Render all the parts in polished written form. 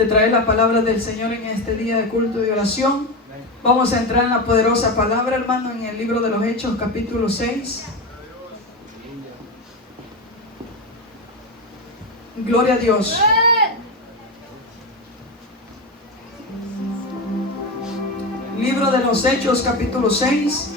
de traer la palabra del Señor en este día de culto y oración. Vamos a entrar en la poderosa palabra, hermano, en el libro de los Hechos, capítulo 6. Gloria a Dios. Libro de los Hechos, capítulo 6.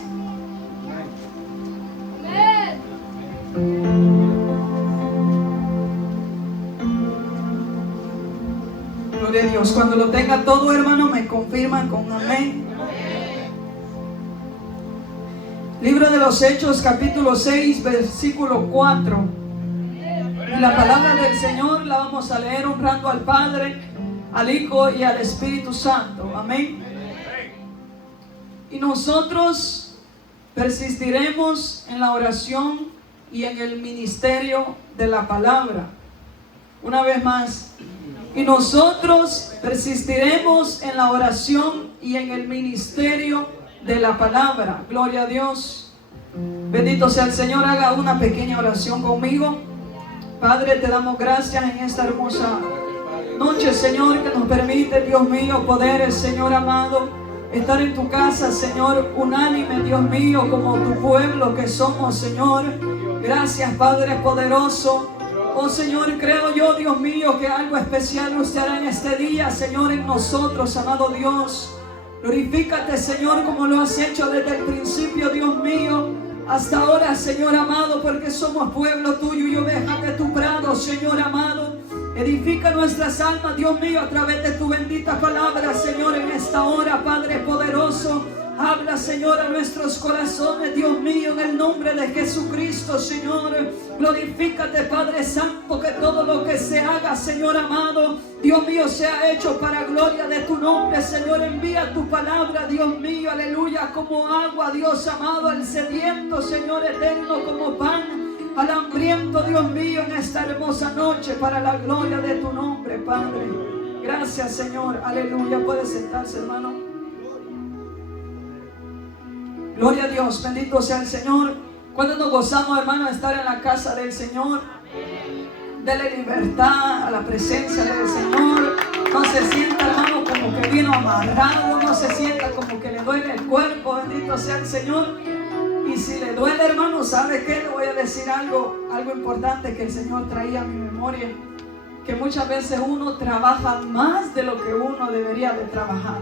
Gloria a Dios. Cuando lo tenga todo, hermano, me confirman con amén. Libro de los Hechos, capítulo 6, versículo 4. Y la palabra del Señor la vamos a leer honrando al Padre, al Hijo y al Espíritu Santo. Amén. Y nosotros persistiremos en la oración y en el ministerio de la palabra. Una vez más. Y nosotros persistiremos en la oración y en el ministerio de la palabra. Gloria a Dios. Bendito sea el Señor. Haga una pequeña oración conmigo. Padre, te damos gracias en esta hermosa noche, Señor, que nos permite, Dios mío, poder, Señor amado, estar en tu casa, Señor, unánime, Dios mío, como tu pueblo que somos, Señor. Gracias, Padre poderoso. Oh Señor, creo yo, Dios mío, que algo especial usted hará en este día, Señor, en nosotros, amado Dios. Glorifícate, Señor, como lo has hecho desde el principio, Dios mío, hasta ahora, Señor amado, porque somos pueblo tuyo y ovejas de tu prado, Señor amado. Edifica nuestras almas, Dios mío, a través de tu bendita palabra, Señor, en esta hora, Padre poderoso. Habla, Señor, a nuestros corazones, Dios mío, en el nombre de Jesucristo, Señor. Glorifícate, Padre Santo, que todo lo que se haga, Señor amado, Dios mío, sea hecho para gloria de tu nombre, Señor. Envía tu palabra, Dios mío, aleluya, como agua, Dios amado, al sediento, Señor eterno, como pan al hambriento, Dios mío, en esta hermosa noche, para la gloria de tu nombre, Padre. Gracias, Señor, aleluya. Puede sentarse, hermano. Gloria a Dios, bendito sea el Señor. Cuando nos gozamos, hermano, de estar en la casa del Señor, dele libertad a la presencia del Señor. No se sienta, hermano, como que vino amarrado, no se sienta como que le duele el cuerpo, bendito sea el Señor. Y si le duele, hermano, ¿sabe qué? Le voy a decir algo importante que el Señor traía a mi memoria, que muchas veces uno trabaja más de lo que uno debería de trabajar.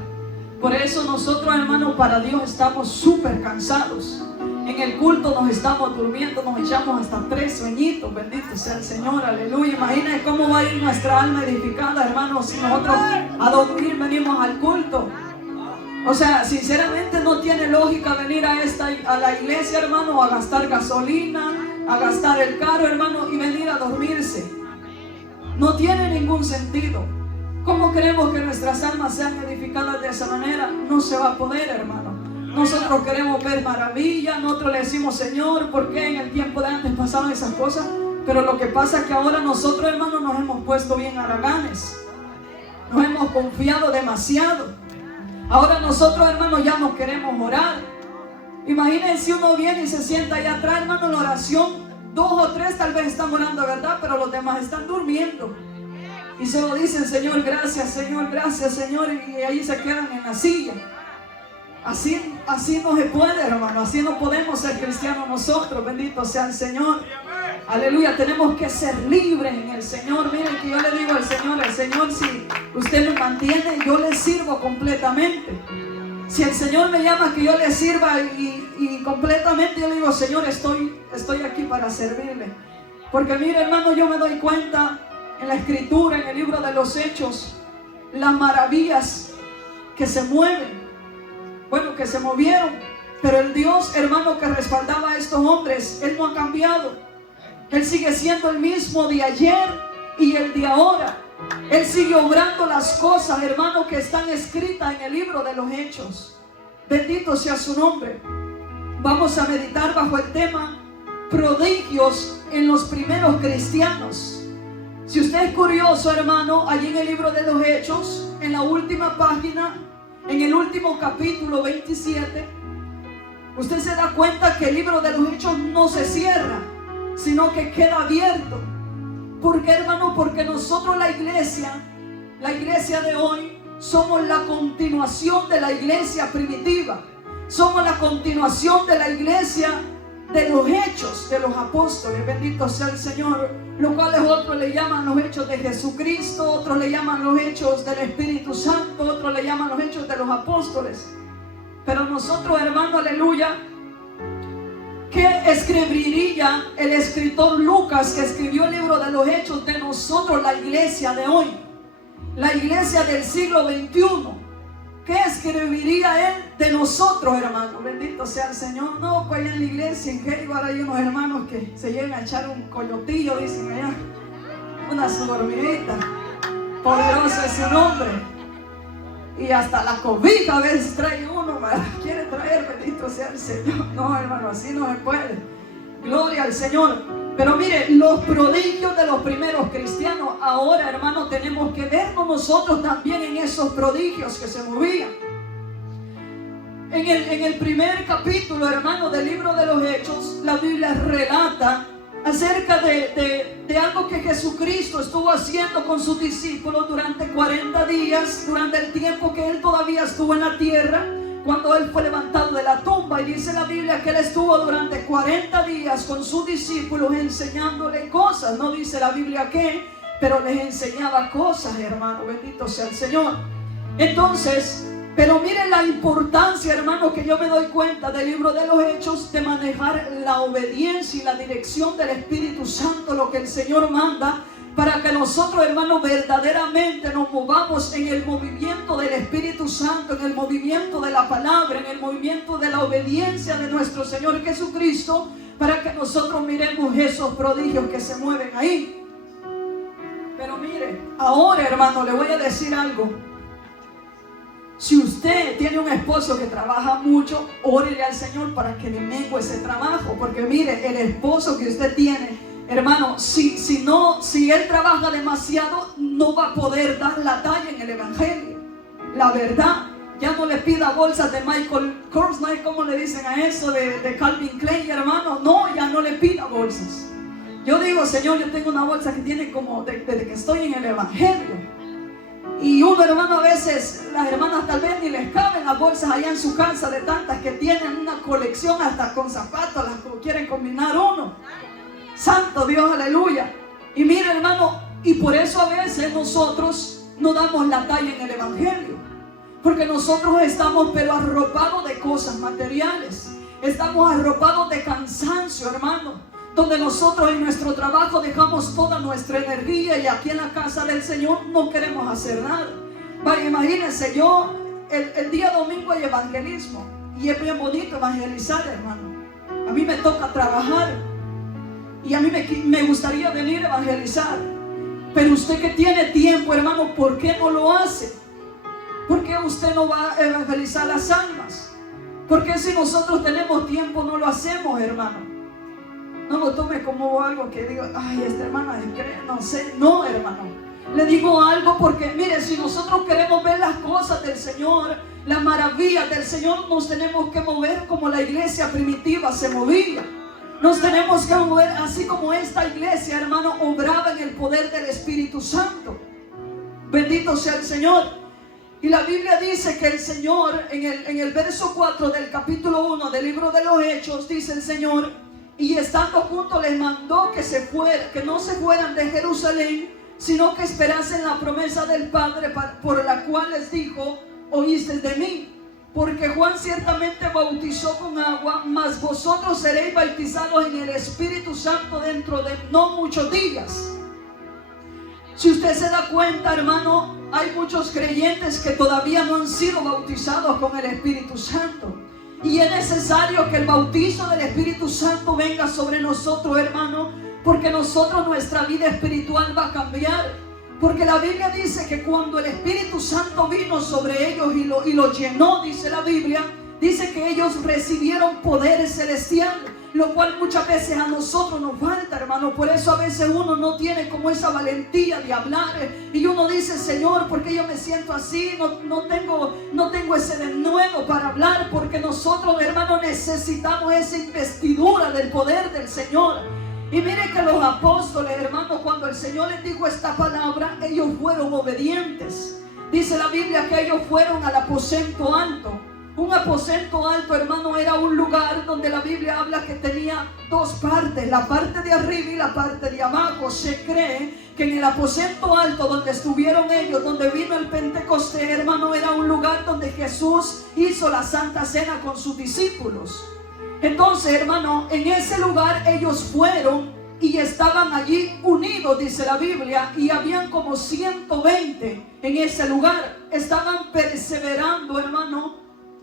Por eso nosotros, hermanos, para Dios estamos súper cansados. En el culto nos estamos durmiendo, nos echamos hasta 3 sueñitos. Bendito sea el Señor, aleluya. Imaginen cómo va a ir nuestra alma edificada, hermanos, si nosotros a dormir venimos al culto. O sea, sinceramente no tiene lógica venir a la iglesia, hermano, a gastar gasolina, a gastar el carro, hermano, y venir a dormirse. No tiene ningún sentido. ¿Cómo queremos que nuestras almas sean edificadas de esa manera? No se va a poder, hermano. Nosotros queremos ver maravillas, nosotros le decimos, Señor, ¿por qué en el tiempo de antes pasaban esas cosas? Pero lo que pasa es que ahora nosotros, hermanos, nos hemos puesto bien haraganes. Nos hemos confiado demasiado. Ahora nosotros, hermanos, ya no queremos orar. Imagínense si uno viene y se sienta allá atrás, hermano, en la oración. 2 o 3 tal vez están orando, ¿verdad? Pero los demás están durmiendo. Y solo dicen, Señor, gracias, Señor, y ahí se quedan en la silla. Así no se puede, hermano. Así no podemos ser cristianos nosotros. Bendito sea el Señor. Aleluya. Tenemos que ser libres en el Señor. Miren que yo le digo al Señor, si usted me mantiene, yo le sirvo completamente. Si el Señor me llama que yo le sirva y completamente, yo le digo, Señor, estoy aquí para servirle. Porque mire, hermano, yo me doy cuenta en la Escritura, en el libro de los Hechos, las maravillas que se mueven. Bueno, que se movieron. Pero el Dios, hermano, que respaldaba a estos hombres, Él no ha cambiado. Él sigue siendo el mismo de ayer y el de ahora. Él sigue obrando las cosas, hermano, que están escritas en el libro de los Hechos. Bendito sea su nombre. Vamos a meditar bajo el tema prodigios en los primeros cristianos. Si usted es curioso, hermano, allí en el libro de los Hechos, en la última página, en el último capítulo 27, usted se da cuenta que el libro de los Hechos no se cierra, sino que queda abierto. ¿Por qué, hermano? Porque nosotros, la iglesia, La iglesia de hoy somos la continuación de la iglesia primitiva. Somos la continuación de la iglesia de los hechos de los apóstoles. Bendito sea el Señor. Los cuales otros le llaman los hechos de Jesucristo, otros le llaman los hechos del Espíritu Santo, otros le llaman los hechos de los apóstoles. Pero nosotros, hermano, aleluya, ¿qué escribiría el escritor Lucas, que escribió el libro de los hechos, de nosotros, la iglesia de hoy? La iglesia del siglo XXI. ¿Qué escribiría él de nosotros, hermanos? Bendito sea el Señor. No, pues allá en la iglesia, en Hayward, hay unos hermanos que se llegan a echar un coyotillo, dicen allá, una dormidita. Poderoso es su nombre. Y hasta la cobija a veces trae uno, quiere traer, bendito sea el Señor. No, hermano, así no se puede. Gloria al Señor. Pero mire, los prodigios de los primeros cristianos, ahora, hermano, tenemos que vernos nosotros también en esos prodigios que se movían. En el primer capítulo, hermano, del libro de los Hechos, la Biblia relata acerca de algo que Jesucristo estuvo haciendo con sus discípulos durante 40 días, durante el tiempo que Él todavía estuvo en la tierra, cuando Él fue levantado de la tumba. Y dice la Biblia que Él estuvo durante 40 días con sus discípulos enseñándole cosas. No dice la Biblia qué, pero les enseñaba cosas, hermano. Bendito sea el Señor. Entonces, pero miren la importancia, hermano, que yo me doy cuenta del libro de los Hechos, de manejar la obediencia y la dirección del Espíritu Santo, lo que el Señor manda, para que nosotros, hermanos, verdaderamente nos movamos en el movimiento del Espíritu Santo, en el movimiento de la palabra, en el movimiento de la obediencia de nuestro Señor Jesucristo, para que nosotros miremos esos prodigios que se mueven ahí. Pero mire, ahora, hermano, le voy a decir algo. Si usted tiene un esposo que trabaja mucho, órele al Señor para que le mengue ese trabajo, porque mire, el esposo que usted tiene, hermano, si él trabaja demasiado, no va a poder dar la talla en el evangelio. La verdad, ya no le pida bolsas de Michael Kors, ¿cómo le dicen a eso? De Calvin Klein, hermano. No, ya no le pida bolsas. Yo digo, Señor, yo tengo una bolsa que tiene como desde que estoy en el evangelio. Y uno, hermano, a veces las hermanas tal vez ni les caben las bolsas allá en su casa, de tantas que tienen, una colección hasta con zapatos, las quieren combinar uno. Santo Dios, aleluya. Y mira, hermano, y por eso a veces nosotros no damos la talla en el evangelio, porque nosotros estamos pero arropados de cosas materiales, estamos arropados de cansancio, hermano, donde nosotros en nuestro trabajo dejamos toda nuestra energía, y aquí en la casa del Señor no queremos hacer nada. Vaya, imagínense, yo el día domingo hay evangelismo y es bien bonito evangelizar, hermano. A mí me toca trabajar y a mí me gustaría venir a evangelizar, pero usted que tiene tiempo, hermano, ¿por qué no lo hace? ¿Por qué usted no va a evangelizar las almas? ¿Por qué si nosotros tenemos tiempo no lo hacemos, hermano? No lo tome como algo que digo, ay, esta hermana cree, no sé. No, hermano, le digo algo porque mire, si nosotros queremos ver las cosas del Señor, las maravillas del Señor, nos tenemos que mover como la iglesia primitiva se movía. Nos tenemos que mover así como esta iglesia, hermano, obraba en el poder del Espíritu Santo. Bendito sea el Señor. Y la Biblia dice que el Señor, en el verso 4 del capítulo 1 del libro de los Hechos, dice el Señor: y estando juntos les mandó que no se fueran de Jerusalén, sino que esperasen la promesa del Padre, por la cual les dijo: oíste de mí. Porque Juan ciertamente bautizó con agua, mas vosotros seréis bautizados en el Espíritu Santo dentro de no muchos días. Si usted se da cuenta, hermano, hay muchos creyentes que todavía no han sido bautizados con el Espíritu Santo. Y es necesario que el bautizo del Espíritu Santo venga sobre nosotros, hermano, porque nosotros, nuestra vida espiritual va a cambiar. Porque la Biblia dice que cuando el Espíritu Santo vino sobre ellos y lo llenó, dice la Biblia, dice que ellos recibieron poderes celestiales, lo cual muchas veces a nosotros nos falta, hermano. Por eso a veces uno no tiene como esa valentía de hablar, y uno dice: Señor, ¿por qué yo me siento así? No tengo ese denuedo para hablar, porque nosotros, hermano, necesitamos esa investidura del poder del Señor. Y mire que los apóstoles, hermanos, cuando el Señor les dijo esta palabra, ellos fueron obedientes. Dice la Biblia que ellos fueron al aposento alto. Un aposento alto, hermano, era un lugar donde la Biblia habla que tenía dos partes, la parte de arriba y la parte de abajo. Se cree que en el aposento alto donde estuvieron ellos, donde vino el Pentecostés, hermano, era un lugar donde Jesús hizo la Santa Cena con sus discípulos. Entonces, hermano, en ese lugar ellos fueron y estaban allí unidos, dice la Biblia, y habían como 120 en ese lugar. Estaban perseverando, hermano.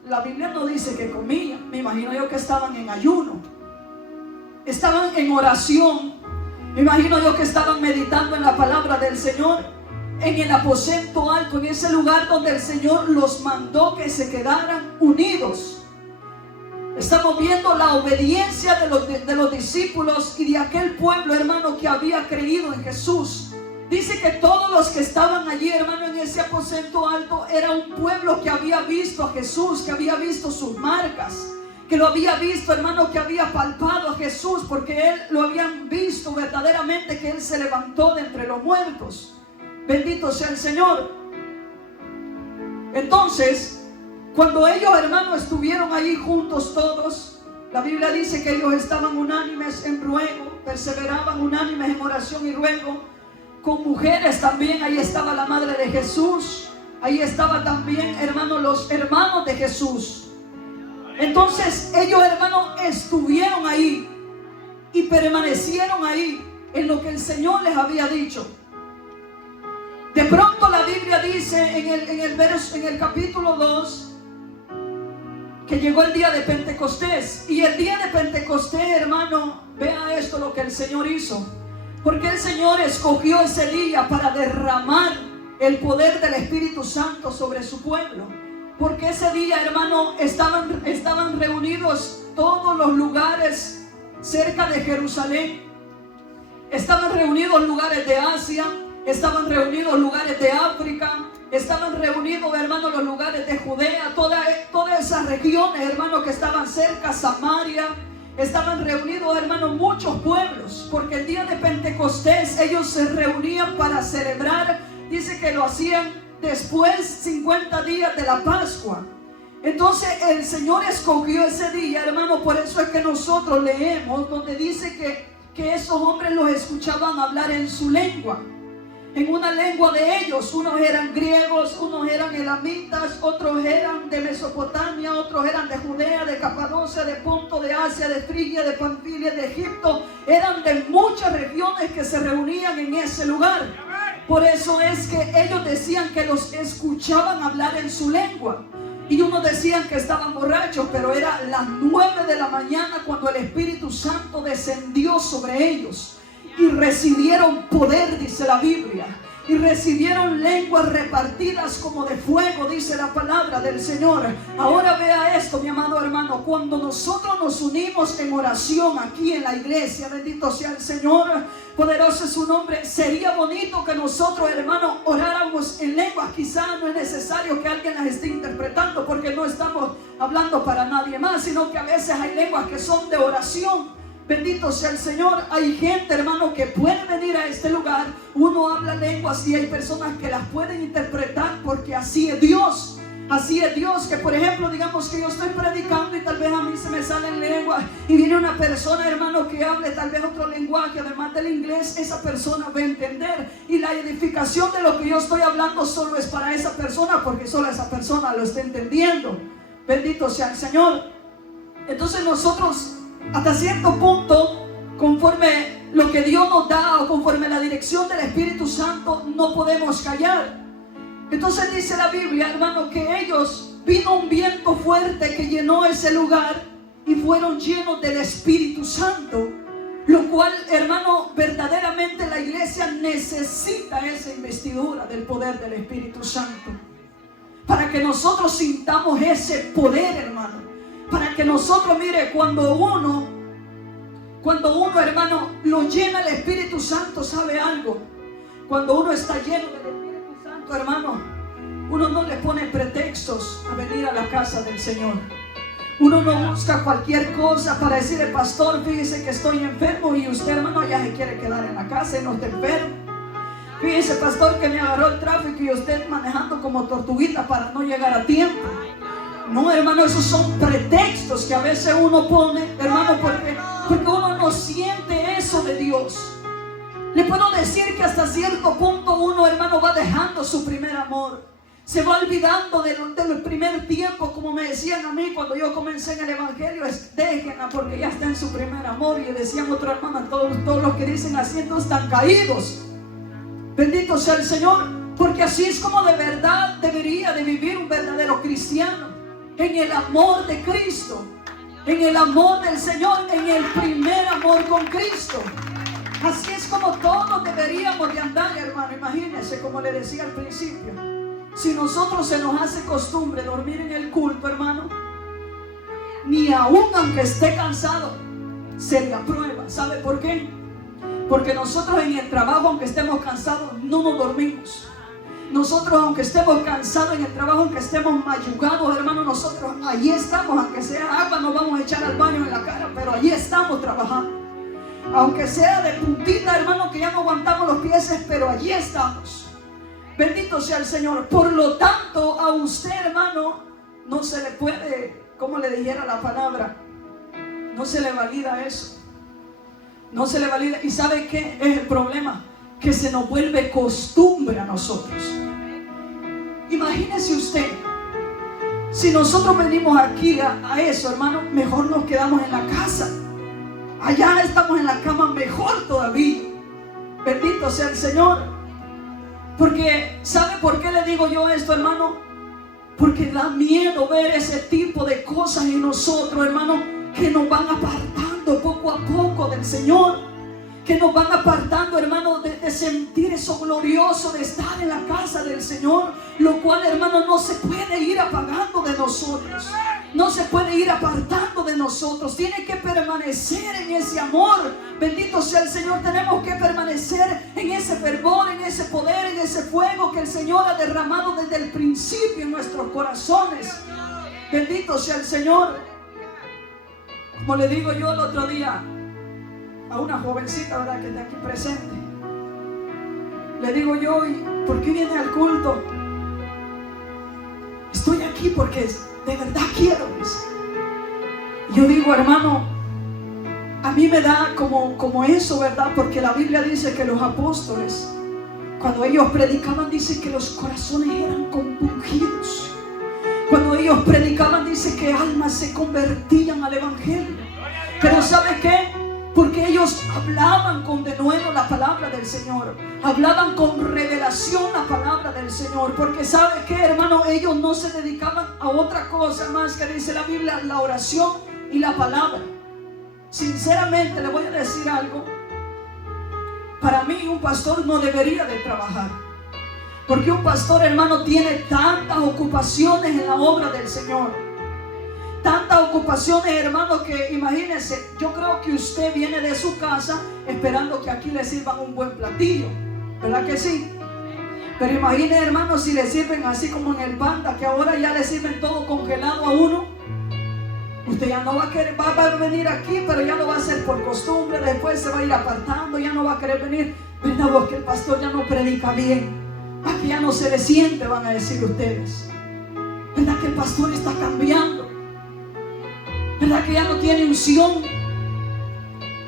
La Biblia no dice que comían, me imagino yo que estaban en ayuno, estaban en oración, me imagino yo que estaban meditando en la palabra del Señor, en el aposento alto, en ese lugar donde el Señor los mandó que se quedaran unidos. Estamos viendo la obediencia de los discípulos y de aquel pueblo, hermano, que había creído en Jesús. Dice que todos los que estaban allí, hermano, en ese aposento alto, era un pueblo que había visto a Jesús, que había visto sus marcas, que lo había visto, hermano, que había palpado a Jesús, porque él lo habían visto verdaderamente, que él se levantó de entre los muertos. Bendito sea el Señor. Entonces, cuando ellos, hermanos, estuvieron allí juntos todos, la Biblia dice que ellos estaban unánimes en ruego, perseveraban unánimes en oración y ruego, con mujeres también. Ahí estaba la madre de Jesús, ahí estaba también, hermanos, los hermanos de Jesús. Entonces ellos, hermanos, estuvieron ahí y permanecieron ahí en lo que el Señor les había dicho. De pronto la Biblia dice en el capítulo 2 que llegó el día de Pentecostés. Y el día de Pentecostés, hermano, vea esto lo que el Señor hizo. Porque el Señor escogió ese día para derramar el poder del Espíritu Santo sobre su pueblo. Porque ese día, hermano, estaban reunidos todos los lugares cerca de Jerusalén. Estaban reunidos lugares de Asia, estaban reunidos lugares de África, estaban reunidos, hermano, los lugares de Judea, todas esas regiones, hermano, que estaban cerca, Samaria. Estaban reunidos, hermanos, muchos pueblos, porque el día de Pentecostés ellos se reunían para celebrar. Dice que lo hacían después 50 días de la Pascua. Entonces el Señor escogió ese día, hermano. Por eso es que nosotros leemos donde dice que esos hombres los escuchaban hablar en su lengua, en una lengua de ellos. Unos eran griegos, unos eran elamitas, otros eran de Mesopotamia, otros eran de Judea, de Capadocia, de Ponto, de Asia, de Frigia, de Panfilia, de Egipto. Eran de muchas regiones que se reunían en ese lugar. Por eso es que ellos decían que los escuchaban hablar en su lengua. Y unos decían que estaban borrachos, pero era las 9 de la mañana cuando el Espíritu Santo descendió sobre ellos. Y recibieron poder, dice la Biblia. Y recibieron lenguas repartidas como de fuego, dice la palabra del Señor. Ahora vea esto, mi amado hermano. Cuando nosotros nos unimos en oración aquí en la iglesia, bendito sea el Señor, poderoso es su nombre. Sería bonito que nosotros, hermano, oráramos en lenguas. Quizá no es necesario que alguien las esté interpretando, porque no estamos hablando para nadie más, sino que a veces hay lenguas que son de oración. Bendito sea el Señor. Hay gente, hermano, que puede venir a este lugar. Uno habla lenguas y hay personas que las pueden interpretar, porque así es Dios. Así es Dios, que por ejemplo, digamos que yo estoy predicando y tal vez a mí se me salen lenguas y viene una persona, hermano, que hable tal vez otro lenguaje además del inglés. Esa persona va a entender, y la edificación de lo que yo estoy hablando solo es para esa persona, porque solo esa persona lo está entendiendo. Bendito sea el Señor. Entonces nosotros, hasta cierto punto, conforme lo que Dios nos da o conforme la dirección del Espíritu Santo, no podemos callar. Entonces dice la Biblia, hermano, que ellos, vino un viento fuerte que llenó ese lugar y fueron llenos del Espíritu Santo. Lo cual, hermano, verdaderamente la iglesia necesita esa investidura del poder del Espíritu Santo, para que nosotros sintamos ese poder, hermano. Para que nosotros, mire, cuando uno, hermano, lo llena el Espíritu Santo, ¿sabe algo? Cuando uno está lleno del Espíritu Santo, hermano, uno no le pone pretextos a venir a la casa del Señor. Uno no busca cualquier cosa para decirle, pastor, fíjese que estoy enfermo, y usted, hermano, ya se quiere quedar en la casa y no está enfermo. Fíjese, pastor, que me agarró el tráfico y usted manejando como tortuguita para no llegar a tiempo. No, hermano, esos son pretextos que a veces uno pone, hermano, porque uno no siente eso de Dios. Le puedo decir que hasta cierto punto uno, hermano, va dejando su primer amor. Se va olvidando del primer tiempo, como me decían a mí cuando yo comencé en el evangelio, es déjenla porque ya está en su primer amor. Y decían otra hermana, todos los que dicen así entonces están caídos. Bendito sea el Señor, porque así es como de verdad debería de vivir un verdadero cristiano, en el amor de Cristo, en el amor del Señor, en el primer amor con Cristo. Así es como todos deberíamos de andar, hermano. Imagínense, como le decía al principio, si nosotros se nos hace costumbre dormir en el culto, hermano, ni aún aunque esté cansado, se le aprueba. ¿Sabe por qué? Porque nosotros en el trabajo, aunque estemos cansados, no nos dormimos. Nosotros, aunque estemos cansados en el trabajo, aunque estemos mayugados, hermano, nosotros allí estamos. Aunque sea agua, nos vamos a echar al baño en la cara, pero allí estamos trabajando. Aunque sea de puntita, hermano, que ya no aguantamos los pies, pero allí estamos. Bendito sea el Señor. Por lo tanto, a usted, hermano, no se le puede, como le dijera la palabra, no se le valida eso. No se le valida. ¿Y sabe qué es el problema? Que se nos vuelve costumbre a nosotros. Imagínese usted, si nosotros venimos aquí a eso, hermano, mejor nos quedamos en la casa. Allá estamos en la cama, mejor todavía. Bendito sea el Señor. Porque, ¿sabe por qué le digo yo esto, hermano? Porque da miedo ver ese tipo de cosas en nosotros, hermano, que nos van apartando poco a poco del Señor. Que nos van apartando, hermano, de sentir eso glorioso de estar en la casa del Señor. Lo cual, hermano, no se puede ir apagando de nosotros. No se puede ir apartando de nosotros. Tiene que permanecer en ese amor. Bendito sea el Señor. Tenemos que permanecer en ese fervor, en ese poder, en ese fuego que el Señor ha derramado desde el principio en nuestros corazones. Bendito sea el Señor. Como le digo yo el otro día a una jovencita, ¿verdad?, que está aquí presente. Le digo yo, ¿y por qué viene al culto? Estoy aquí porque de verdad quiero. Yo digo, hermano, a mí me da como eso, ¿verdad? Porque la Biblia dice que los apóstoles, cuando ellos predicaban, dice que los corazones eran compungidos. Cuando ellos predicaban, dice que almas se convertían al evangelio. Pero ¿sabe qué? Porque ellos hablaban con denuedo la palabra del Señor. Hablaban con revelación la palabra del Señor. Porque ¿sabe qué, hermano? Ellos no se dedicaban a otra cosa más que dice la Biblia, la oración y la palabra. Sinceramente le voy a decir algo. Para mí un pastor no debería de trabajar. Porque un pastor, hermano, tiene tantas ocupaciones en la obra del Señor. Tantas ocupaciones, hermano, que imagínense, yo creo que usted viene de su casa esperando que aquí le sirvan un buen platillo, ¿verdad que sí? Pero imagine, hermano, si le sirven así como en el Panda, que ahora ya le sirven todo congelado a uno. Usted ya no va a querer, va a venir aquí, pero ya lo va a hacer por costumbre. Después se va a ir apartando, ya no va a querer venir. ¿Verdad vos que el pastor ya no predica bien? ¿Para que ya no se le siente? Van a decir ustedes. ¿Verdad que el pastor está cambiando? ¿Verdad que ya no tiene unción?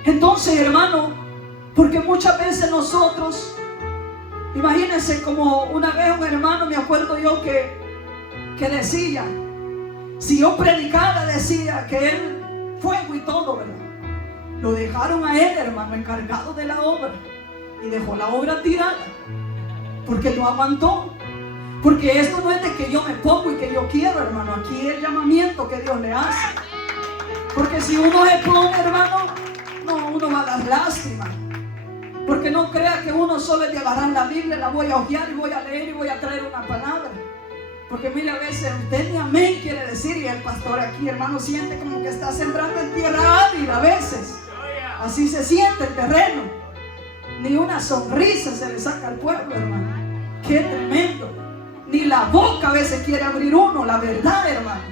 Entonces, hermano, porque muchas veces nosotros, imagínense, como una vez un hermano, me acuerdo yo que decía, si yo predicara, decía que él, fuego y todo, ¿verdad? Lo dejaron a él, hermano, encargado de la obra, y dejó la obra tirada, porque no aguantó. Porque esto no es de que yo me pongo y que yo quiero, hermano. Aquí es el llamamiento que Dios le hace. Porque si uno se pone, hermano, no, uno va a dar lástima. Porque no crea que uno solo es de agarrar la Biblia, la voy a hojear y voy a leer y voy a traer una palabra. Porque mire, a veces usted ni amén quiere decir, y el pastor aquí, hermano, siente como que está sembrando en tierra ávida a veces. Así se siente el terreno. Ni una sonrisa se le saca al pueblo, hermano. Qué tremendo. Ni la boca a veces quiere abrir uno, la verdad, hermano.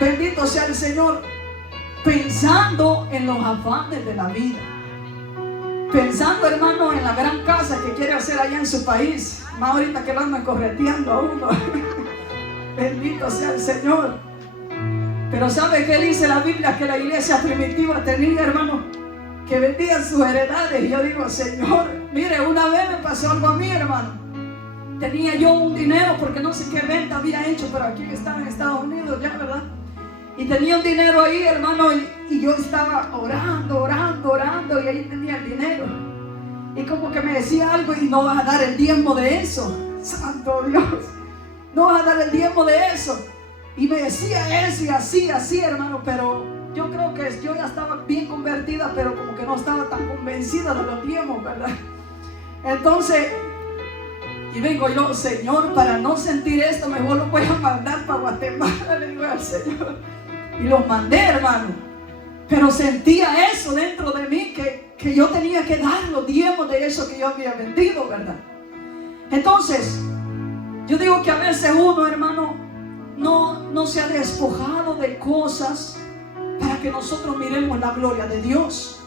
bendito sea el Señor, pensando en los afanes de la vida. Pensando, hermano, en la gran casa que quiere hacer allá en su país. Más ahorita que lo andan correteando a uno. Bendito sea el Señor. Pero ¿sabe qué dice la Biblia? Que la iglesia primitiva tenía, hermano, que vendían sus heredades. Y yo digo, Señor, mire, una vez me pasó algo a mí, hermano. Tenía yo un dinero, porque no sé qué venta había hecho, pero aquí estaba en Estados Unidos ya, ¿verdad? Y tenía un dinero ahí, hermano, y yo estaba orando, y ahí tenía el dinero. Y como que me decía algo, y no vas a dar el diezmo de eso. Santo Dios, no vas a dar el diezmo de eso. Y me decía eso y así, hermano, pero yo creo que yo ya estaba bien convertida, pero como que no estaba tan convencida de los diezmos, ¿verdad? Entonces, y vengo yo, Señor, para no sentir esto, mejor lo voy a mandar para Guatemala, le digo al Señor. Y los mandé, hermano. Pero sentía eso dentro de mí, que yo tenía que dar los diezmos de eso que yo había vendido, ¿verdad? Entonces, yo digo que a veces uno, hermano, no se ha despojado de cosas para que nosotros miremos la gloria de Dios.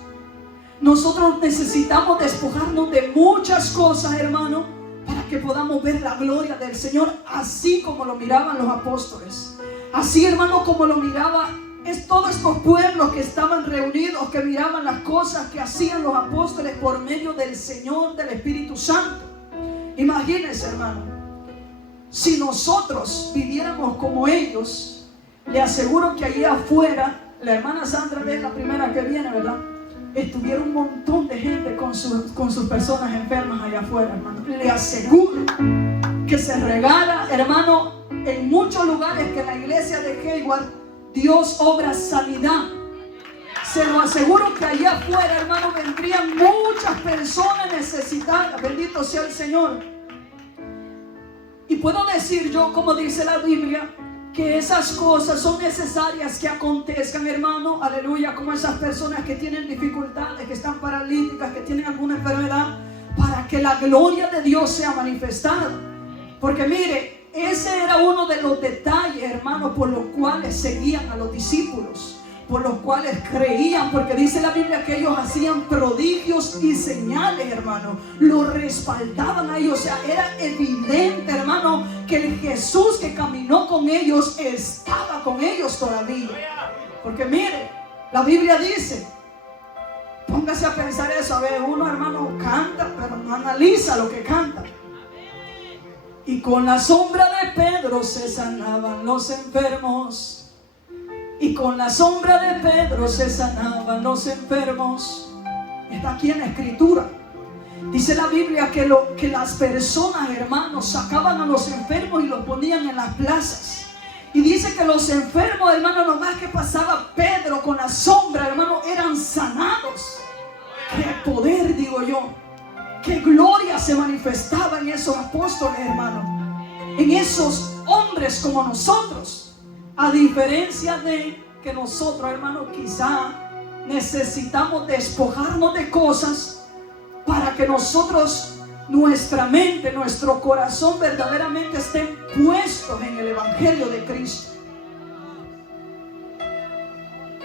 Nosotros necesitamos despojarnos de muchas cosas, hermano, para que podamos ver la gloria del Señor, así como lo miraban los apóstoles. Así, hermano, como lo miraba todos estos pueblos que estaban reunidos, que miraban las cosas que hacían los apóstoles por medio del Señor, del Espíritu Santo. Imagínense, hermano, si nosotros viviéramos como ellos, le aseguro que allí afuera, la hermana Sandra es la primera que viene, ¿verdad? Estuviera un montón de gente con sus personas enfermas allá afuera, hermano. Le aseguro que se regala, hermano, en muchos lugares que en la iglesia de Hayward Dios obra sanidad. Se lo aseguro que allá afuera, hermano, vendrían muchas personas necesitadas. Bendito sea el Señor. Y puedo decir yo, como dice la Biblia, que esas cosas son necesarias que acontezcan, hermano, aleluya, como esas personas que tienen dificultades, que están paralíticas, que tienen alguna enfermedad, para que la gloria de Dios sea manifestada. Porque mire, ese era uno de los detalles, hermano, por los cuales seguían a los discípulos, por los cuales creían, porque dice la Biblia que ellos hacían prodigios y señales, hermano, lo respaldaban a ellos. O sea, era evidente, hermano, que el Jesús que caminó con ellos estaba con ellos todavía. Porque mire, la Biblia dice, póngase a pensar eso, a ver, uno, hermano, canta, pero no analiza lo que canta. Y con la sombra de Pedro se sanaban los enfermos. Y con la sombra de Pedro se sanaban los enfermos. Está aquí en la escritura. Dice la Biblia que las personas, hermanos, sacaban a los enfermos y los ponían en las plazas. Y dice que los enfermos, hermano, nomás que pasaba Pedro con la sombra, hermano, eran sanados. ¡Qué poder, digo yo! ¡Qué gloria se manifestaba en esos apóstoles, hermano! En esos hombres como nosotros. A diferencia de que nosotros, hermano, quizá necesitamos despojarnos de cosas para que nosotros, nuestra mente, nuestro corazón verdaderamente estén puestos en el Evangelio de Cristo.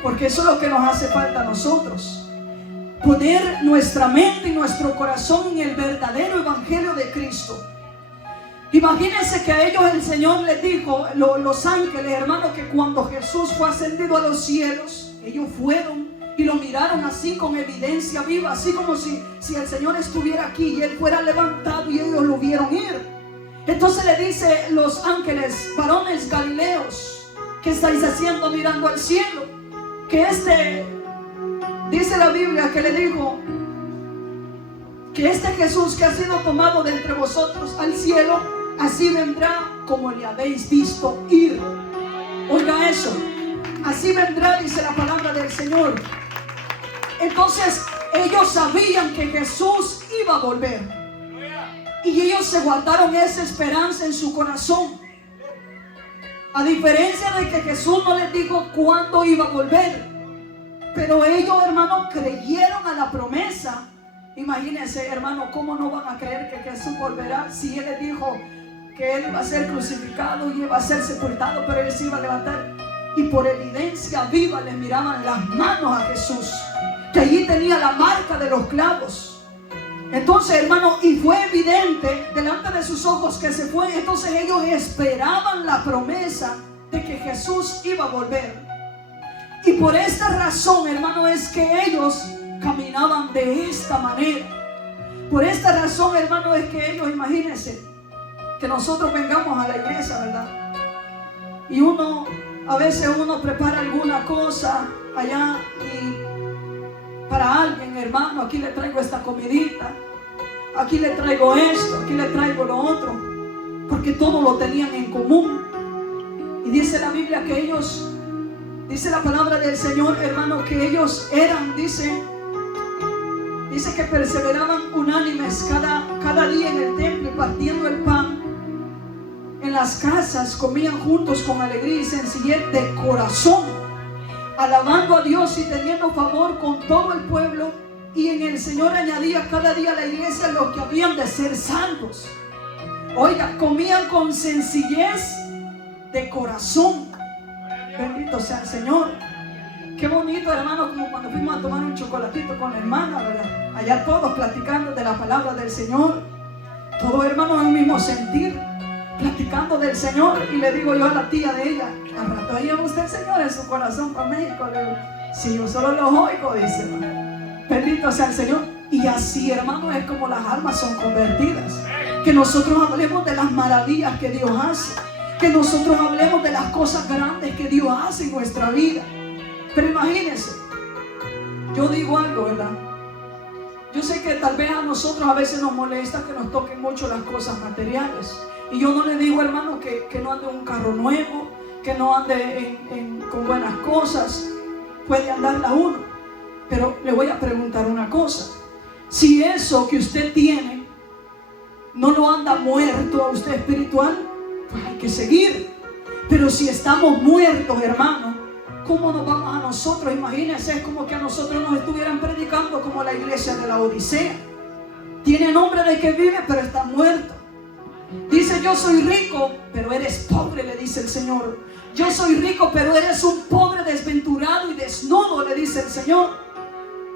Porque eso es lo que nos hace falta a nosotros. Poner nuestra mente y nuestro corazón en el verdadero Evangelio de Cristo. Imagínense que a ellos el Señor les dijo, los ángeles, hermanos, que cuando Jesús fue ascendido a los cielos, ellos fueron y lo miraron así con evidencia viva, así como si el Señor estuviera aquí y Él fuera levantado y ellos lo vieron ir. Entonces le dice los ángeles, varones galileos, ¿qué estáis haciendo mirando al cielo? Que dice la Biblia que le dijo que este Jesús que ha sido tomado de entre vosotros al cielo, así vendrá como le habéis visto ir. Oiga eso, así vendrá, dice la palabra del Señor. Entonces ellos sabían que Jesús iba a volver y ellos se guardaron esa esperanza en su corazón. A diferencia de que Jesús no les dijo cuándo iba a volver, pero ellos, hermanos, creyeron a la promesa. Imagínense, hermano, ¿cómo no van a creer que Jesús volverá si Él les dijo que Él iba a ser crucificado y iba a ser sepultado, pero Él se iba a levantar? y por evidencia viva le miraban las manos a Jesús, que allí tenía la marca de los clavos. Entonces, hermano, y fue evidente delante de sus ojos que se fue. Entonces ellos esperaban la promesa de que Jesús iba a volver. Y por esta razón, hermano, es que ellos caminaban de esta manera. Por esta razón, hermano, es que ellos, imagínense, que nosotros vengamos a la iglesia, ¿verdad? Y a veces uno prepara alguna cosa allá y para alguien, hermano, aquí le traigo esta comidita, aquí le traigo esto, aquí le traigo lo otro, porque todo lo tenían en común. Y dice la Biblia que ellos, dice la palabra del Señor, hermano, que ellos eran, dice que perseveraban unánimes cada día en el templo y partiendo el pan en las casas, comían juntos con alegría y sencillez de corazón, alabando a Dios y teniendo favor con todo el pueblo. Y en el Señor añadía cada día a la iglesia los que habían de ser salvos. Oiga, comían con sencillez de corazón. Bendito sea el Señor. Qué bonito, hermano, como cuando fuimos a tomar un chocolatito con la hermana, ¿verdad? Allá todos platicando de la palabra del Señor. Todos, hermanos, en un mismo sentir, platicando del Señor. Y le digo yo a la tía de ella, al rato ahí va usted, Señor, en su corazón para México. Le digo, si yo solo los oigo, dice, hermano. Bendito sea el Señor. Y así, hermano, es como las almas son convertidas. Que nosotros hablemos de las maravillas que Dios hace. Que nosotros hablemos de las cosas grandes que Dios hace en nuestra vida. Pero imagínense, yo digo algo, ¿verdad? Yo sé que tal vez a nosotros a veces nos molesta que nos toquen mucho las cosas materiales. Y yo no le digo, hermano, que no ande en un carro nuevo, que no ande con buenas cosas. Puede andarla uno. Pero le voy a preguntar una cosa. Si eso que usted tiene no lo anda muerto a usted espiritual, pues hay que seguir. Pero si estamos muertos, hermano, ¿cómo nos vamos a nosotros? Imagínense, es como que a nosotros nos estuvieran predicando como la iglesia de la Odisea. Tiene nombre de que vive, pero está muerto. Dice, yo soy rico, pero eres pobre, le dice el Señor. Yo soy rico, pero eres un pobre desventurado y desnudo, le dice el Señor.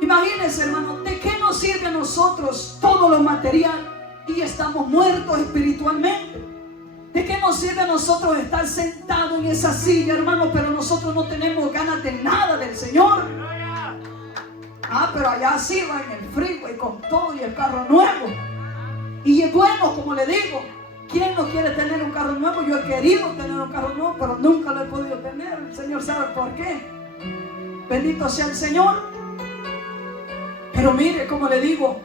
Imagínense, hermano, ¿de qué nos sirve a nosotros todo lo material y estamos muertos espiritualmente? ¿De qué nos sirve a nosotros estar sentados en esa silla, hermano, pero nosotros no tenemos ganas de nada del Señor? Pero allá sí va en el frío y con todo y el carro nuevo. Y es bueno, como le digo, ¿quién no quiere tener un carro nuevo? Yo he querido tener un carro nuevo, pero nunca lo he podido tener. El Señor sabe por qué. Bendito sea el Señor. Pero mire, como le digo,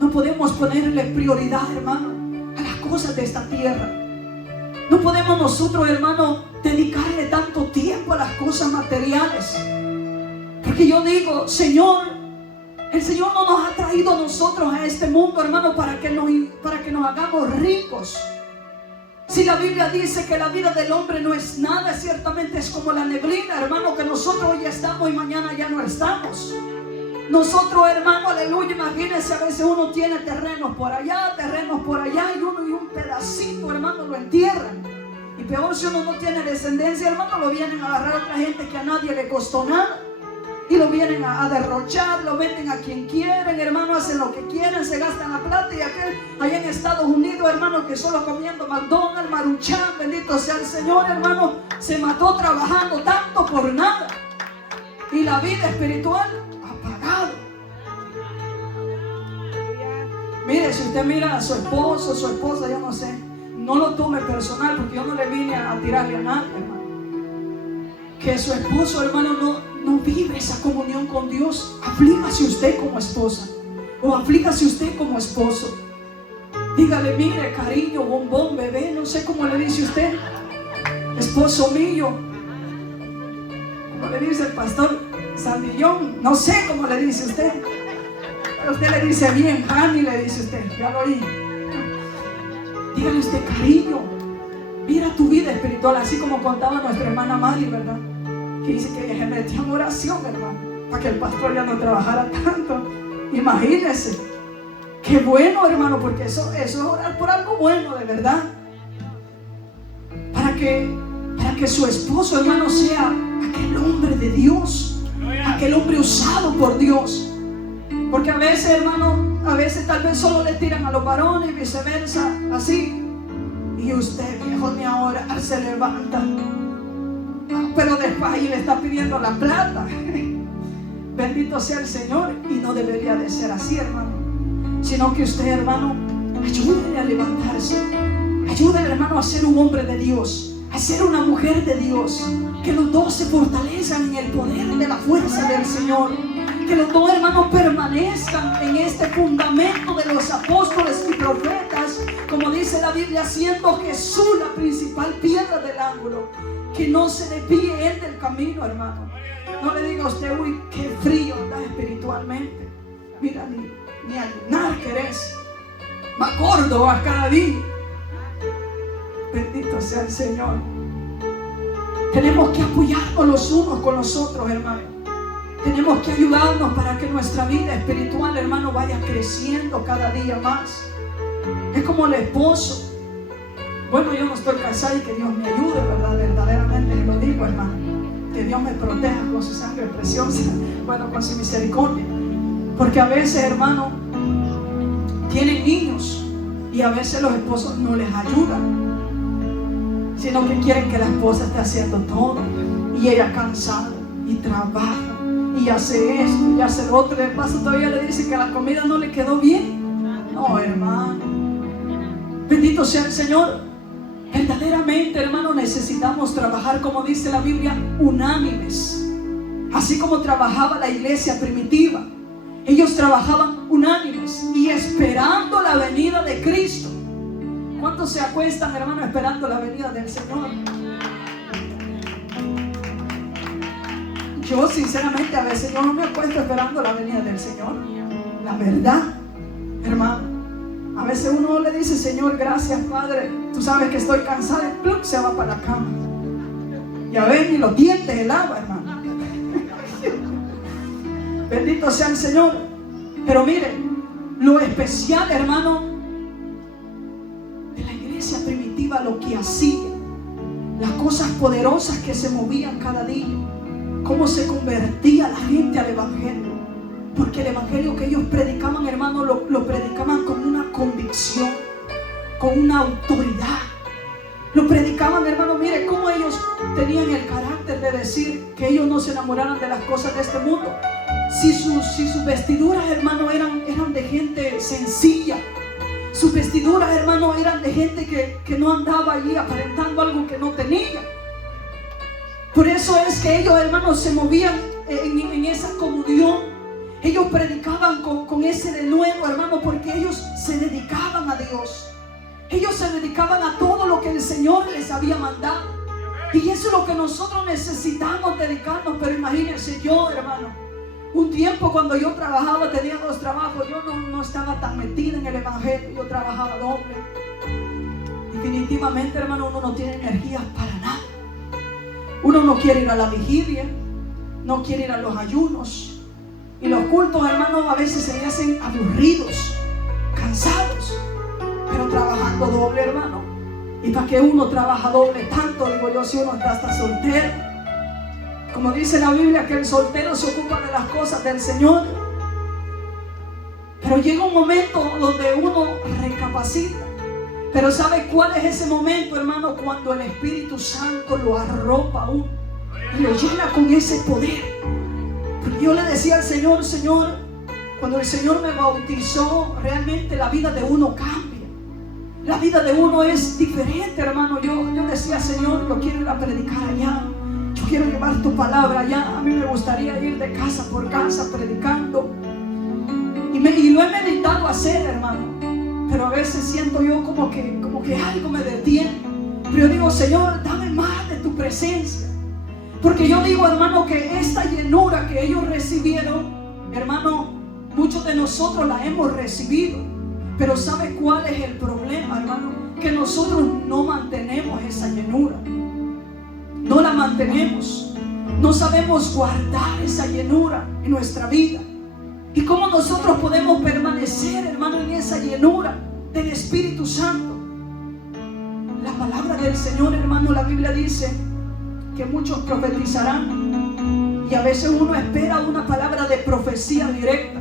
no podemos ponerle prioridad, hermano, a las cosas de esta tierra. No podemos nosotros, hermano, dedicarle tanto tiempo a las cosas materiales. Porque yo digo, Señor, el Señor no nos ha traído a nosotros a este mundo, hermano, para que nos hagamos ricos. Si la Biblia dice que la vida del hombre no es nada, ciertamente es como la neblina, hermano, que nosotros hoy estamos y mañana ya no estamos. Nosotros, hermano, aleluya, imagínense, a veces uno tiene terrenos por allá y un pedacito, hermano, lo entierran. Y peor si uno no tiene descendencia, hermano, lo vienen a agarrar a otra gente que a nadie le costó nada. Y lo vienen a derrochar, lo venden a quien quieren, hermano, hacen lo que quieren, se gastan la plata. Y aquel allá en Estados Unidos, hermano, que solo comiendo McDonald's, Maruchan, bendito sea el Señor, hermano, se mató trabajando tanto por nada. Y la vida espiritual, apagado. Mire, si usted mira a su esposo, su esposa, yo no sé, no lo tome personal, porque yo no le vine a tirarle a nadie, hermano. Que su esposo, hermano, no vive esa comunión con Dios. Aflíjase usted como esposa, o aflíjase usted como esposo. Dígale, mire, cariño, bombón, bebé, no sé cómo le dice usted, esposo mío, como le dice el pastor Sandillón, no sé cómo le dice usted, pero usted le dice bien, honey, le dice usted, ya lo oí. Dígale usted, cariño, mira tu vida espiritual, así como contaba nuestra hermana Mari, ¿verdad? Que dice que ella se metía en oración, hermano, para que el pastor ya no trabajara tanto. Imagínense, qué bueno, hermano, porque eso es orar por algo bueno, de verdad, para que para que su esposo, hermano, sea aquel hombre de Dios, aquel hombre usado por Dios. Porque a veces, hermano, a veces tal vez solo le tiran a los varones y viceversa, así. Y usted, viejo, ni ahora se levanta, pero después ahí le está pidiendo la plata. Bendito sea el Señor. Y no debería de ser así, hermano, sino que usted, hermano, ayúdele a levantarse, ayúdele, hermano, a ser un hombre de Dios, a ser una mujer de Dios. Que los dos se fortalezcan en el poder de la fuerza del Señor. Que los dos, hermanos, permanezcan en este fundamento de los apóstoles y profetas, como dice la Biblia, siendo Jesús la principal piedra del ángulo. Que no se desvíe él del camino, hermano. No le diga a usted, uy, qué frío anda espiritualmente. Mira, ni ayunar querés, más gordo vas cada día. Bendito sea el Señor. Tenemos que apoyarnos los unos con los otros, hermano. Tenemos que ayudarnos para que nuestra vida espiritual, hermano, vaya creciendo cada día más. Es como el esposo. Bueno, yo no estoy casada y que Dios me ayude, ¿verdad? Verdaderamente lo digo, hermano. Que Dios me proteja con su sangre preciosa, bueno, con su misericordia. Porque a veces, hermano, tienen niños y a veces los esposos no les ayudan, sino que quieren que la esposa esté haciendo todo y ella cansada y trabaja y hace esto y hace lo otro. El paso todavía le dice que la comida no le quedó bien. No, hermano, bendito sea el Señor. Verdaderamente, hermano, necesitamos trabajar, como dice la Biblia, unánimes, así como trabajaba la iglesia primitiva. Ellos trabajaban unánimes y esperando la venida de Cristo. ¿Cuántos se acuestan, hermano, esperando la venida del Señor? Yo sinceramente a veces yo no me acuesto esperando la venida del Señor. La verdad, hermano. A veces uno le dice, Señor, gracias, Padre. Tú sabes que estoy cansado, y ¡plum!, se va para la cama. Y a ver, ni los dientes el agua, hermano. Bendito sea el Señor. Pero miren, lo especial, hermano, de la iglesia primitiva, lo que hacía, las cosas poderosas que se movían cada día, cómo se convertía la gente al evangelio. Porque el evangelio que ellos predicaban, hermano, lo predicaban con una convicción, con una autoridad. Lo predicaban, hermano, mire cómo ellos tenían el carácter de decir que ellos no se enamoraran de las cosas de este mundo. Si sus vestiduras, hermano, eran de gente sencilla. Sus vestiduras, hermano, eran de gente que no andaba allí aparentando algo que no tenía. Por eso es que ellos, hermanos, se movían en esa comunión. Ellos predicaban con ese denuedo, hermano, porque ellos se dedicaban a Dios. Ellos se dedicaban a todo lo que el Señor les había mandado. Y eso es lo que nosotros necesitamos, dedicarnos. Pero imagínense yo, hermano, un tiempo cuando yo trabajaba, tenía 2 trabajos, yo no estaba tan metida en el evangelio, yo trabajaba doble. Definitivamente, hermano, uno no tiene energía para nada. Uno no quiere ir a la vigilia, no quiere ir a los ayunos. Y los cultos, hermanos, a veces se hacen aburridos, cansados, pero trabajando doble, hermano. ¿Y para qué uno trabaja doble tanto? Digo yo, si uno está hasta soltero. Como dice la Biblia, que el soltero se ocupa de las cosas del Señor. Pero llega un momento donde uno recapacita. Pero ¿sabe cuál es ese momento, hermano? Cuando el Espíritu Santo lo arropa a uno y lo llena con ese poder. Yo le decía al Señor, Señor, cuando el Señor me bautizó, realmente la vida de uno cambia. La vida de uno es diferente, hermano. Yo decía, Señor, yo quiero ir a predicar allá. Yo quiero llevar tu palabra allá. A mí me gustaría ir de casa por casa predicando. Y lo he meditado hacer, hermano. Pero a veces siento yo como que algo me detiene. Pero yo digo, Señor, dame más de tu presencia. Porque yo digo, hermano, que esta llenura que ellos recibieron, hermano, muchos de nosotros la hemos recibido. Pero ¿sabe cuál es el problema, hermano? Que nosotros no mantenemos esa llenura. No la mantenemos. No sabemos guardar esa llenura en nuestra vida. ¿Y cómo nosotros podemos permanecer, hermano, en esa llenura del Espíritu Santo? La palabra del Señor, hermano, la Biblia dice que muchos profetizarán. Y a veces uno espera una palabra de profecía directa.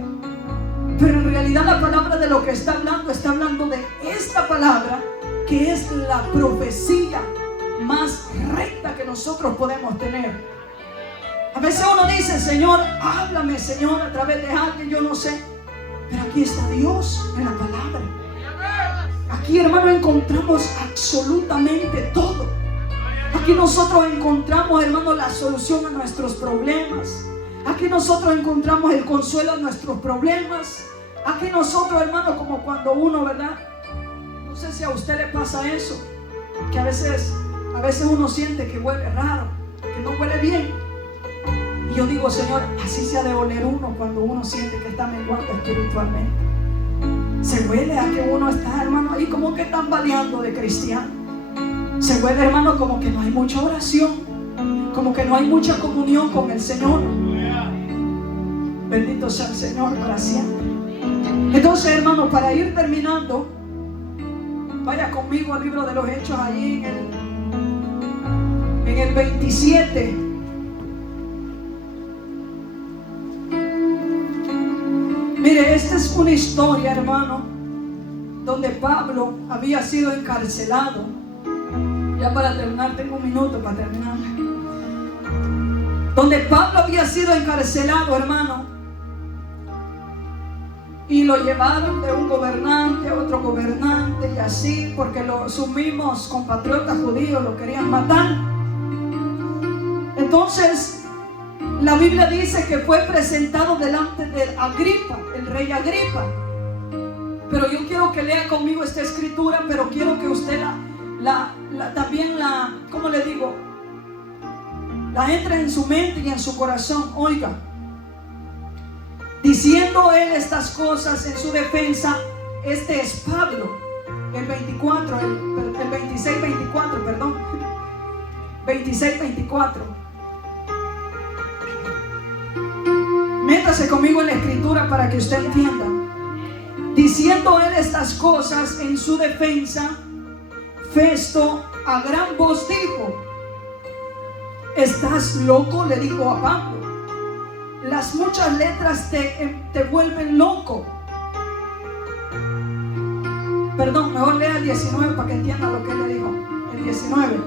Pero en realidad la palabra de lo que está hablando de esta palabra, que es la profecía más recta que nosotros podemos tener. A veces uno dice: Señor, háblame, Señor, a través de alguien, yo no sé. Pero aquí está Dios en la palabra. Aquí, hermano, encontramos absolutamente todo. Aquí nosotros encontramos, hermano, la solución a nuestros problemas. Aquí nosotros encontramos el consuelo a nuestros problemas. Aquí nosotros, hermano, como cuando uno, ¿verdad? No sé si a usted le pasa eso, que a veces uno siente que huele raro, que no huele bien. Y yo digo: Señor, así se ha de oler uno cuando uno siente que está menguando espiritualmente. Se huele a que uno está, hermano, ahí como que tambaleando de cristiano. Se huele, hermano, como que no hay mucha oración, como que no hay mucha comunión con el Señor. Bendito sea el Señor para siempre. Entonces, hermano, para ir terminando, vaya conmigo al libro de los Hechos, allí en el 27. Mire, esta es una historia, hermano, donde Pablo había sido encarcelado. Ya para terminar, tengo un minuto para terminar. Donde Pablo había sido encarcelado, hermano, y lo llevaron de un gobernante a otro gobernante, y así, porque sus mismos compatriotas judíos lo querían matar. Entonces, la Biblia dice que fue presentado delante de Agripa, el rey Agripa. Pero yo quiero que lea conmigo esta escritura, pero quiero que usted también ¿cómo le digo? La entre en su mente y en su corazón. Oiga, diciendo él estas cosas en su defensa, este es Pablo, el 26-24, perdón, 26-24. Métase conmigo en la escritura para que usted entienda. Diciendo él estas cosas en su defensa, Festo a gran voz dijo: ¿estás loco?, le dijo a Pablo. Las muchas letras te vuelven loco. Perdón, mejor lea el 19 para que entienda lo que él le dijo. El 19.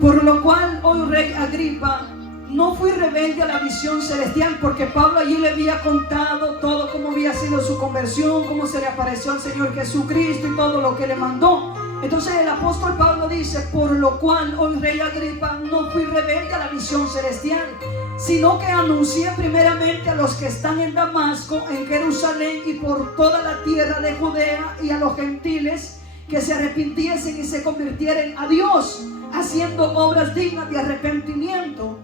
Por lo cual, hoy rey Agripa, no fui rebelde a la visión celestial, porque Pablo allí le había contado todo, cómo había sido su conversión, cómo se le apareció al Señor Jesucristo y todo lo que le mandó. Entonces el apóstol Pablo dice: por lo cual, hoy rey Agripa, no fui rebelde a la visión celestial, sino que anuncié primeramente a los que están en Damasco, en Jerusalén y por toda la tierra de Judea, y a los gentiles que se arrepintiesen y se convirtieren a Dios, haciendo obras dignas de arrepentimiento.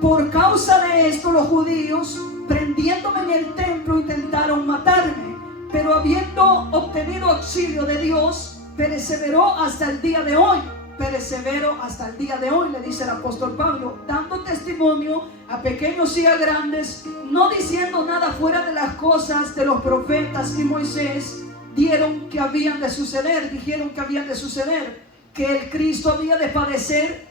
Por causa de esto, los judíos, prendiéndome en el templo, intentaron matarme, pero habiendo obtenido auxilio de Dios, perseveró hasta el día de hoy. Persevero hasta el día de hoy, le dice el apóstol Pablo, dando testimonio a pequeños y a grandes, no diciendo nada fuera de las cosas de los profetas y Moisés dijeron que habían de suceder, que el Cristo había de padecer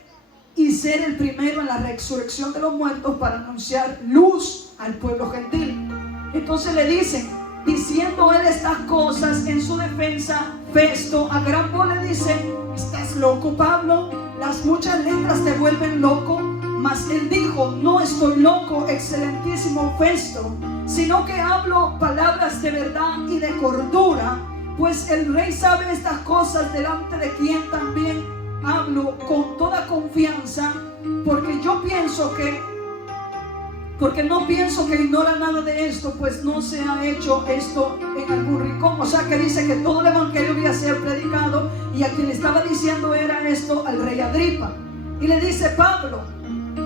y ser el primero en la resurrección de los muertos, para anunciar luz al pueblo gentil. Entonces le dicen, diciendo él estas cosas en su defensa, Festo a gran voz le dice: ¿estás loco, Pablo? Las muchas letras te vuelven loco. Mas él dijo: no estoy loco, excelentísimo Festo, sino que hablo palabras de verdad y de cordura, pues el rey sabe estas cosas, delante de quien también hablo con toda confianza, porque no pienso que ignora nada de esto, pues no se ha hecho esto en algún rincón. O sea que dice que todo el evangelio había sido predicado, y a quien le estaba diciendo era esto al rey Agripa. Y le dice Pablo: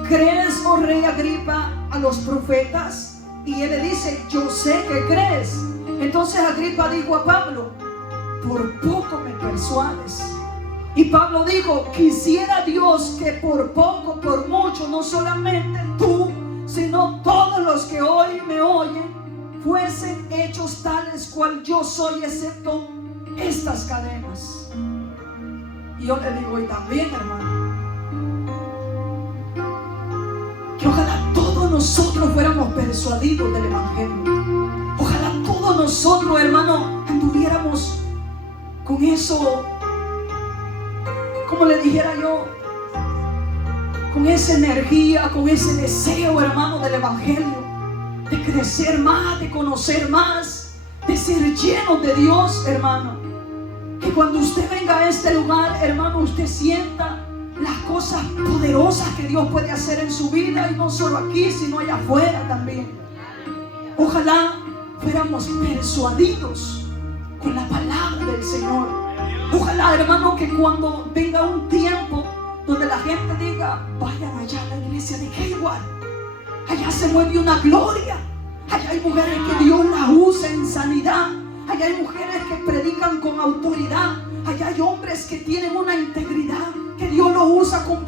¿crees, oh rey Agripa, a los profetas? Y él le dice: yo sé que crees. Entonces Agripa dijo a Pablo: por poco me persuades. Y Pablo dijo: quisiera Dios que por poco, por mucho, no solamente tú, sino todos los que hoy me oyen, fuesen hechos tales cual yo soy, excepto estas cadenas. Y yo le digo: y también, hermano, nosotros fuéramos persuadidos del Evangelio. Ojalá todos nosotros, hermano, anduviéramos con eso, como le dijera yo, con esa energía, con ese deseo, hermano, del Evangelio, de crecer más, de conocer más, de ser llenos de Dios, hermano. Que cuando usted venga a este lugar, hermano, usted sienta las cosas poderosas que Dios puede hacer en su vida, y no solo aquí, sino allá afuera también. Ojalá fuéramos persuadidos con la palabra del Señor. Ojalá, hermano, que cuando venga un tiempo donde la gente diga: vayan allá a la iglesia de Hayward, allá se mueve una gloria, allá hay mujeres que Dios las usa en sanidad, allá hay mujeres que predican con autoridad, allá hay hombres que tienen una integridad, que Dios los usa con